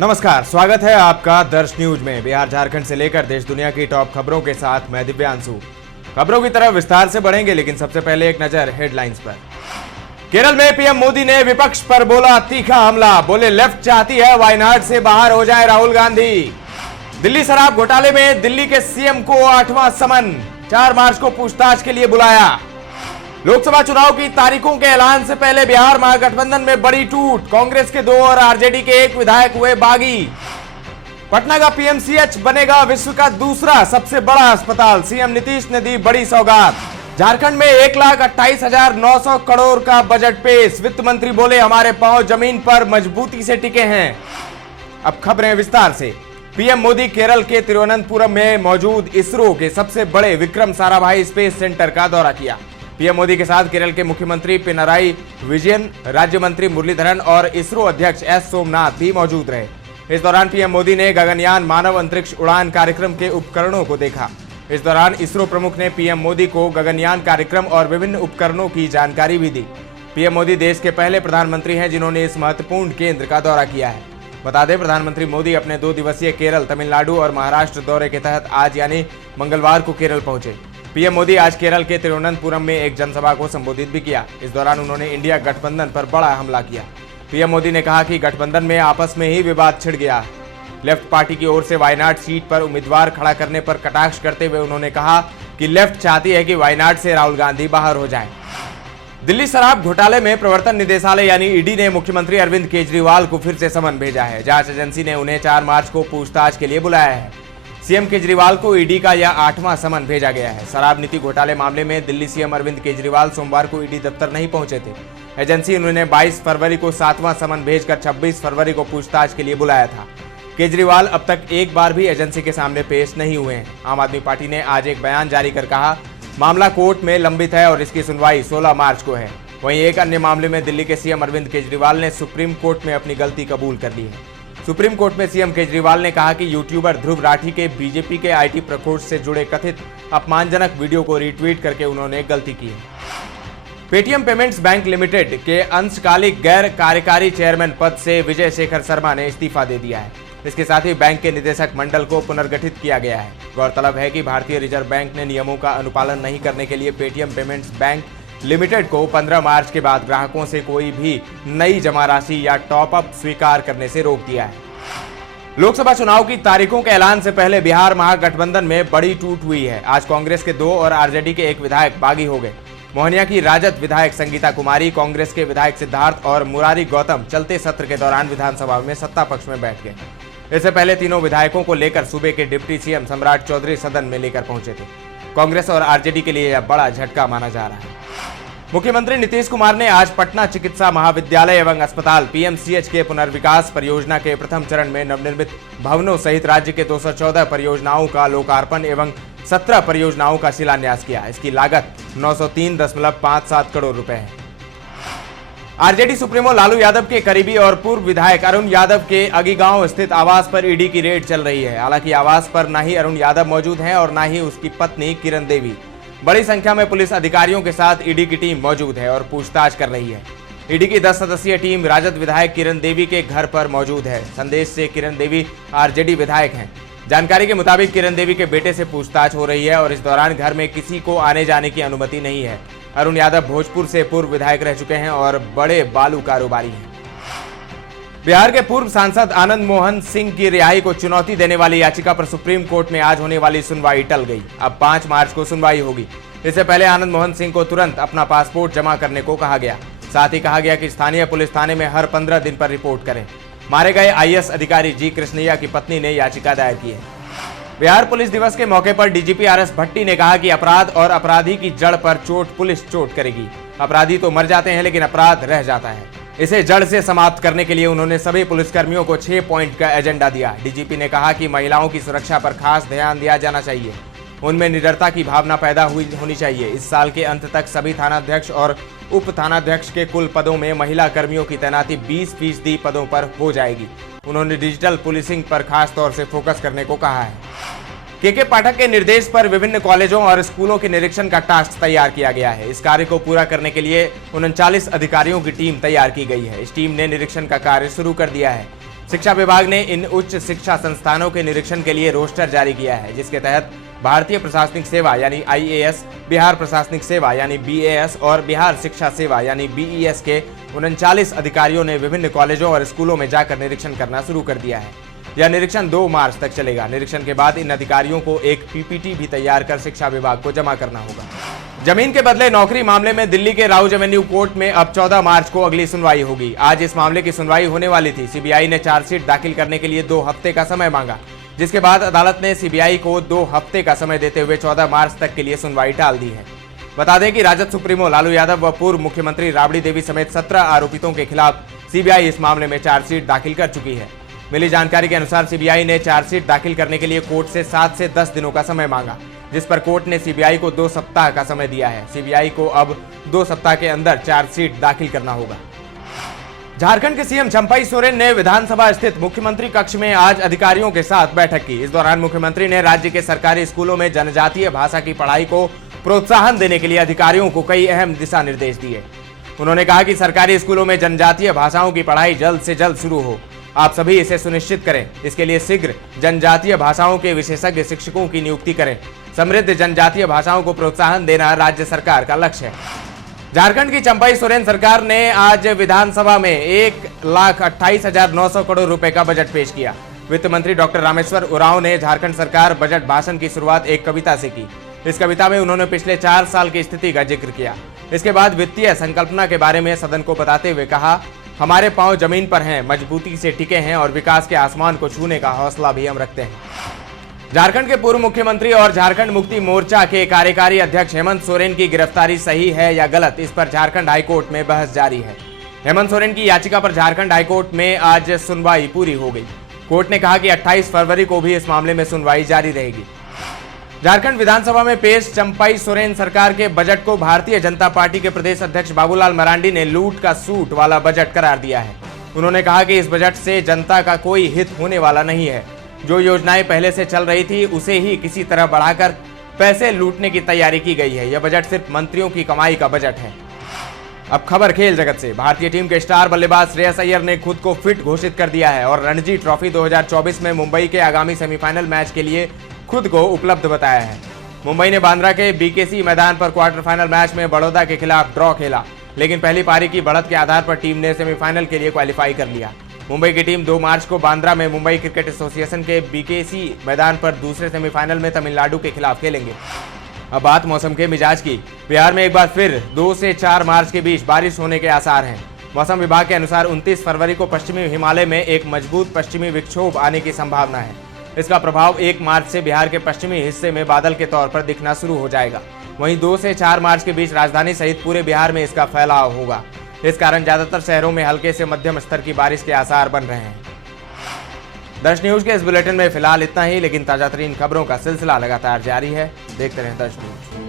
नमस्कार, स्वागत है आपका दर्श न्यूज में। बिहार झारखंड से लेकर देश दुनिया की टॉप खबरों के साथ मैं दिव्यांशु। खबरों की तरफ विस्तार से बढ़ेंगे, लेकिन सबसे पहले एक नजर हेडलाइंस पर। केरल में पीएम मोदी ने विपक्ष पर बोला तीखा हमला। बोले लेफ्ट चाहती है वायनाड से बाहर हो जाए राहुल गांधी। दिल्ली शराब घोटाले में दिल्ली के सीएम को 8वां समन, 4 मार्च को पूछताछ के लिए बुलाया। लोकसभा चुनाव की तारीखों के ऐलान से पहले बिहार महागठबंधन में बड़ी टूट। कांग्रेस के 2 और आरजेडी के 1 विधायक हुए बागी। पटना का पीएमसीएच बनेगा विश्व का दूसरा सबसे बड़ा अस्पताल। सीएम नीतीश ने दी बड़ी सौगात। झारखंड में 1,28,900 करोड़ का बजट पेश। वित्त मंत्री बोले हमारे पांव जमीन पर मजबूती से टिके हैं। अब खबरें विस्तार से। पीएम मोदी केरल के तिरुवनंतपुरम में मौजूद इसरो के सबसे बड़े विक्रम साराभाई स्पेस सेंटर का दौरा किया। पीएम मोदी के साथ केरल के मुख्यमंत्री पिनराई विजयन, राज्य मंत्री मुरलीधरन और इसरो अध्यक्ष एस सोमनाथ भी मौजूद रहे। इस दौरान पीएम मोदी ने गगनयान मानव अंतरिक्ष उड़ान कार्यक्रम के उपकरणों को देखा। इस दौरान इसरो प्रमुख ने पीएम मोदी को गगनयान कार्यक्रम और विभिन्न उपकरणों की जानकारी भी दी। पीएम मोदी देश के पहले प्रधानमंत्री हैं जिन्होंने इस महत्वपूर्ण केंद्र का दौरा किया है। बता दें, प्रधानमंत्री मोदी अपने 2 दिवसीय केरल, तमिलनाडु और महाराष्ट्र दौरे के तहत आज यानी मंगलवार को केरल पहुंचे। पीएम मोदी आज केरल के तिरुवनंतपुरम में एक जनसभा को संबोधित भी किया। इस दौरान उन्होंने इंडिया गठबंधन पर बड़ा हमला किया। पीएम मोदी ने कहा कि गठबंधन में आपस में ही विवाद छिड़ गया। लेफ्ट पार्टी की ओर से वायनाड सीट पर उम्मीदवार खड़ा करने पर कटाक्ष करते हुए उन्होंने कहा कि लेफ्ट चाहती है कि वायनाड से राहुल गांधी बाहर हो जाएं। दिल्ली शराब घोटाले में प्रवर्तन निदेशालय यानी ईडी ने मुख्यमंत्री अरविंद केजरीवाल को फिर से समन भेजा है। जांच एजेंसी ने उन्हें 4 मार्च को पूछताछ के लिए बुलाया है। सीएम केजरीवाल को ईडी का यह 8वां समन भेजा गया है। शराब नीति घोटाले मामले में दिल्ली सीएम अरविंद केजरीवाल सोमवार को ईडी दफ्तर नहीं पहुंचे थे। एजेंसी उन्होंने 22 फरवरी को 7वां समन भेजकर 26 फरवरी को पूछताछ के लिए बुलाया था। केजरीवाल अब तक एक बार भी एजेंसी के सामने पेश नहीं हुए हैं। आम आदमी पार्टी ने आज एक बयान जारी कर कहा, मामला कोर्ट में लंबित है और इसकी सुनवाई 16 मार्च को है। वहीं एक अन्य मामले में दिल्ली के सीएम अरविंद केजरीवाल ने सुप्रीम कोर्ट में अपनी गलती कबूल कर ली है। सुप्रीम कोर्ट में सीएम केजरीवाल ने कहा कि यूट्यूबर ध्रुव राठी के बीजेपी के आईटी प्रकोष्ठ से जुड़े कथित अपमानजनक वीडियो को रीट्वीट करके उन्होंने गलती की है। पेटीएम पेमेंट्स बैंक लिमिटेड के अंशकालिक गैर कार्यकारी चेयरमैन पद से विजय शेखर शर्मा ने इस्तीफा दे दिया है। इसके साथ ही बैंक के निदेशक मंडल को पुनर्गठित किया गया है। गौरतलब है कि भारतीय रिजर्व बैंक ने नियमों का अनुपालन नहीं करने के लिए पेटीएम पेमेंट्स बैंक लिमिटेड को 15 मार्च के बाद ग्राहकों से कोई भी नई जमा राशि या टॉप अप स्वीकार करने से रोक दिया है। लोकसभा चुनाव की तारीखों के ऐलान से पहले बिहार महागठबंधन में बड़ी टूट हुई है। आज कांग्रेस के 2 और आरजेडी के 1 विधायक बागी हो गए। मोहनिया की राजद विधायक संगीता कुमारी, कांग्रेस के विधायक सिद्धार्थ और मुरारी गौतम चलते सत्र के दौरान विधानसभा में सत्ता पक्ष में बैठ गए। इससे पहले तीनों विधायकों को लेकर सूबे के डिप्टी सीएम सम्राट चौधरी सदन में लेकर पहुंचे थे। कांग्रेस और आरजेडी के लिए यह बड़ा झटका माना जा रहा है। मुख्यमंत्री नीतीश कुमार ने आज पटना चिकित्सा महाविद्यालय एवं अस्पताल पीएमसीएच के पुनर्विकास परियोजना के प्रथम चरण में नवनिर्मित भवनों सहित राज्य के 214 परियोजनाओं का लोकार्पण एवं 17 परियोजनाओं का शिलान्यास किया। इसकी लागत 903.57 करोड़ रुपए है। आरजेडी सुप्रीमो लालू यादव के करीबी और पूर्व विधायक अरुण यादव के अगीगांव स्थित आवास पर ईडी की रेड चल रही है। हालांकि आवास पर न ही अरुण यादव मौजूद हैं और न ही उसकी पत्नी किरण देवी। बड़ी संख्या में पुलिस अधिकारियों के साथ ईडी की टीम मौजूद है और पूछताछ कर रही है। ईडी की 10 सदस्यीय टीम राजद विधायक किरण देवी के घर पर मौजूद है। संदेश से किरण देवी आरजेडी विधायक हैं। जानकारी के मुताबिक किरण देवी के बेटे से पूछताछ हो रही है और इस दौरान घर में किसी को आने जाने की अनुमति नहीं है। अरुण यादव भोजपुर से पूर्व विधायक रह चुके हैं और बड़े बालू कारोबारी हैं। बिहार के पूर्व सांसद आनंद मोहन सिंह की रिहाई को चुनौती देने वाली याचिका पर सुप्रीम कोर्ट में आज होने वाली सुनवाई टल गई। अब 5 मार्च को सुनवाई होगी। इससे पहले आनंद मोहन सिंह को तुरंत अपना पासपोर्ट जमा करने को कहा गया। साथ ही कहा गया कि स्थानीय पुलिस थाने में हर 15 दिन पर रिपोर्ट करें। मारे गए आईएएस अधिकारी जी कृष्णैया की पत्नी ने याचिका दायर की है। बिहार पुलिस दिवस के मौके पर डीजीपी आरएस भट्टी ने कहा कि अपराध और अपराधी की जड़ पर चोट पुलिस चोट करेगी। अपराधी तो मर जाते हैं लेकिन अपराध रह जाता है। इसे जड़ से समाप्त करने के लिए उन्होंने सभी पुलिसकर्मियों को 6 पॉइंट का एजेंडा दिया। डीजीपी ने कहा कि महिलाओं की सुरक्षा पर खास ध्यान दिया जाना चाहिए। उनमें निडरता की भावना पैदा होनी चाहिए। इस साल के अंत तक सभी थानाध्यक्ष और उप थानाध्यक्ष के कुल पदों में महिला कर्मियों की तैनाती 20% पदों पर हो जाएगी। उन्होंने डिजिटल पुलिसिंग पर खास तौर से फोकस करने को कहा है। के पाठक के निर्देश पर विभिन्न कॉलेजों और स्कूलों के निरीक्षण का टास्क तैयार किया गया है। इस कार्य को पूरा करने के लिए 39 अधिकारियों की टीम तैयार की गई है। इस टीम ने निरीक्षण का कार्य शुरू कर दिया है। शिक्षा विभाग ने इन उच्च शिक्षा संस्थानों के निरीक्षण के लिए रोस्टर जारी किया है, जिसके तहत भारतीय प्रशासनिक सेवा यानी IAS, बिहार प्रशासनिक सेवा यानी BAS और बिहार शिक्षा सेवा यानी BES के 39 अधिकारियों ने विभिन्न कॉलेजों और स्कूलों में जाकर निरीक्षण करना शुरू कर दिया है। यह निरीक्षण 2 मार्च तक चलेगा। निरीक्षण के बाद इन अधिकारियों को एक PPT भी तैयार कर शिक्षा विभाग को जमा करना होगा। जमीन के बदले नौकरी मामले में दिल्ली के राउज एवेन्यू कोर्ट में अब 14 मार्च को अगली सुनवाई होगी। आज इस मामले की सुनवाई होने वाली थी। CBI ने चार्जशीट दाखिल करने के लिए 2 हफ्ते का समय मांगा, जिसके बाद अदालत ने CBI को 2 हफ्ते का समय देते हुए 14 मार्च तक के लिए सुनवाई टाल दी है। बता दें कि राजद सुप्रीमो लालू यादव व पूर्व मुख्यमंत्री राबड़ी देवी समेत 17 आरोपितों के खिलाफ CBI इस मामले में चार्जशीट दाखिल कर चुकी है। मिली जानकारी के अनुसार CBI ने चार्जशीट दाखिल करने के लिए कोर्ट से 7 से 10 दिनों का समय मांगा, जिस पर कोर्ट ने CBI को 2 सप्ताह का समय दिया है। CBI को अब 2 सप्ताह के अंदर चार्जशीट दाखिल करना होगा। झारखंड के CM चंपई सोरेन ने विधानसभा स्थित मुख्यमंत्री कक्ष में आज अधिकारियों के साथ बैठक की। इस दौरान मुख्यमंत्री ने राज्य के सरकारी स्कूलों में जनजातीय भाषा की पढ़ाई को प्रोत्साहन देने के लिए अधिकारियों को कई अहम दिशा निर्देश दिए। उन्होंने कहा कि सरकारी स्कूलों में जनजातीय भाषाओं की पढ़ाई जल्द से जल्द शुरू हो। आप सभी इसे सुनिश्चित करें। इसके लिए शीघ्र जनजातीय भाषाओं के विशेषज्ञ शिक्षकों की नियुक्ति करें। समृद्ध जनजातीय भाषाओं को प्रोत्साहन देना राज्य सरकार का लक्ष्य है। झारखंड की चंपई सोरेन सरकार ने आज विधानसभा में 1,28,900 करोड़ रुपए का बजट पेश किया। वित्त मंत्री डॉक्टर रामेश्वर उरांव ने झारखंड सरकार बजट भाषण की शुरुआत एक कविता से की। इस कविता में उन्होंने पिछले 4 साल की स्थिति का जिक्र किया। इसके बाद वित्तीय संकल्पना के बारे में सदन को बताते हुए कहा, हमारे पांव जमीन पर हैं, मजबूती से टिके हैं और विकास के आसमान को छूने का हौसला भी हम रखते हैं। झारखंड के पूर्व मुख्यमंत्री और झारखंड मुक्ति मोर्चा के कार्यकारी अध्यक्ष हेमंत सोरेन की गिरफ्तारी सही है या गलत, इस पर झारखंड हाईकोर्ट में बहस जारी है। हेमंत सोरेन की याचिका पर झारखंड हाईकोर्ट में आज सुनवाई पूरी हो गई। कोर्ट ने कहा कि 28 फरवरी को भी इस मामले में सुनवाई जारी रहेगी। झारखंड विधानसभा में पेश चंपई सोरेन सरकार के बजट को भारतीय जनता पार्टी के प्रदेश अध्यक्ष बाबूलाल मरांडी ने लूट का सूट वाला बजट करार दिया है। उन्होंने कहा कि इस बजट से जनता का कोई हित होने वाला नहीं है। जो योजनाएं पहले से चल रही थी उसे ही किसी तरह बढ़ाकर पैसे लूटने की तैयारी की गई है। यह बजट सिर्फ मंत्रियों की कमाई का बजट है। अब खबर खेल जगत से। भारतीय टीम के स्टार बल्लेबाज श्रेयस अय्यर ने खुद को फिट घोषित कर दिया है और रणजी ट्रॉफी 2024 में मुंबई के आगामी सेमीफाइनल मैच के लिए खुद को उपलब्ध बताया है। मुंबई ने बांद्रा के BKC मैदान पर क्वार्टर फाइनल मैच में बड़ौदा के खिलाफ ड्रॉ खेला, लेकिन पहली पारी की बढ़त के आधार पर टीम ने सेमीफाइनल के लिए क्वालिफाई कर लिया। मुंबई की टीम 2 मार्च को बांद्रा में मुंबई क्रिकेट एसोसिएशन के BKC मैदान पर दूसरे सेमीफाइनल में तमिलनाडु के खिलाफ खेलेंगे। अब बात मौसम के मिजाज की। बिहार में एक बार फिर 2 से 4 मार्च के बीच बारिश होने के आसार हैं। मौसम विभाग के अनुसार 29 फरवरी को पश्चिमी हिमालय में एक मजबूत पश्चिमी विक्षोभ आने की संभावना है। इसका प्रभाव 1 मार्च से बिहार के पश्चिमी हिस्से में बादल के तौर पर दिखना शुरू हो जाएगा। वहीं 2 से 4 मार्च के बीच राजधानी सहित पूरे बिहार में इसका फैलाव होगा। इस कारण ज्यादातर शहरों में हल्के से मध्यम स्तर की बारिश के आसार बन रहे हैं। दर्श न्यूज के इस बुलेटिन में फिलहाल इतना ही, लेकिन ताजा तरीन खबरों का सिलसिला लगातार जारी है। देखते रहें दर्श न्यूज।